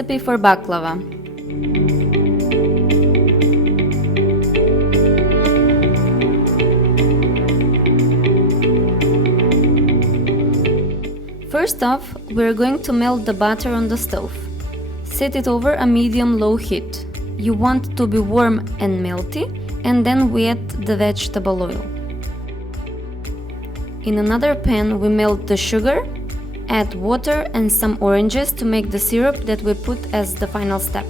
Recipe for baklava. First off, we're going to melt the batter on the stove. Set it over a medium-low heat. You want it to be warm and melty, and then we add the vegetable oil. In another pan, we melt the sugar, add water and some oranges to make the syrup that we put as the final step.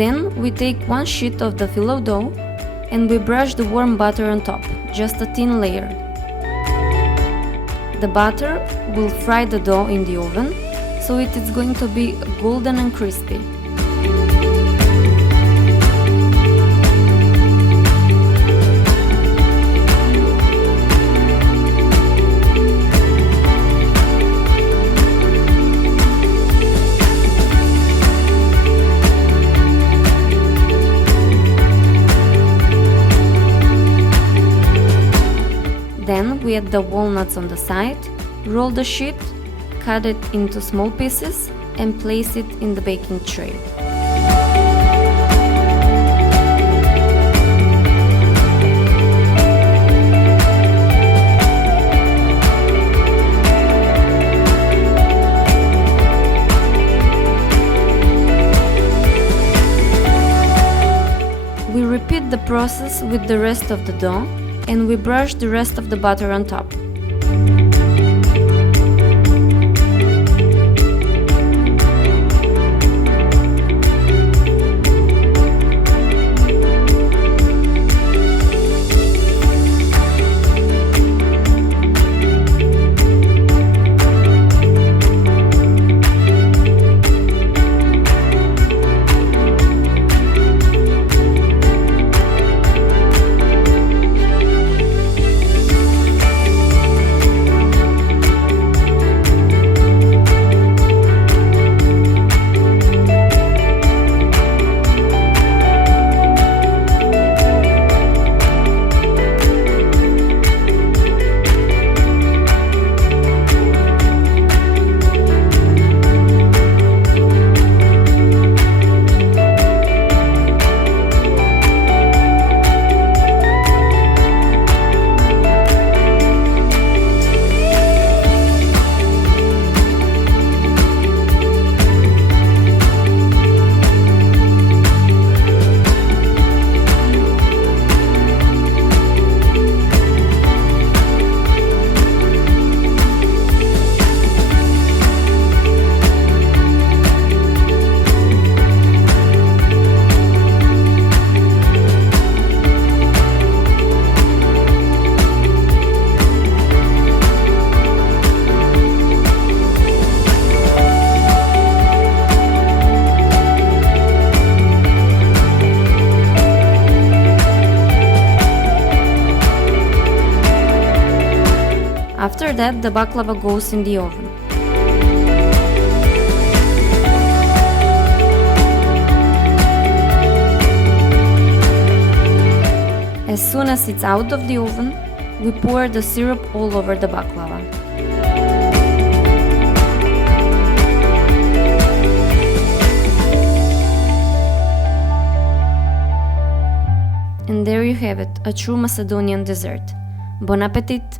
Then we take one sheet of the phyllo dough and we brush the warm butter on top, just a thin layer. The butter will fry the dough in the oven, so it is going to be golden and crispy. Then we add the walnuts on the side, roll the sheet, cut it into small pieces and place it in the baking tray. We repeat the process with the rest of the dough, and we brush the rest of the butter on top. After that, the baklava goes in the oven. As soon as it's out of the oven, we pour the syrup all over the baklava. And there you have it, a true Macedonian dessert. Bon appetit!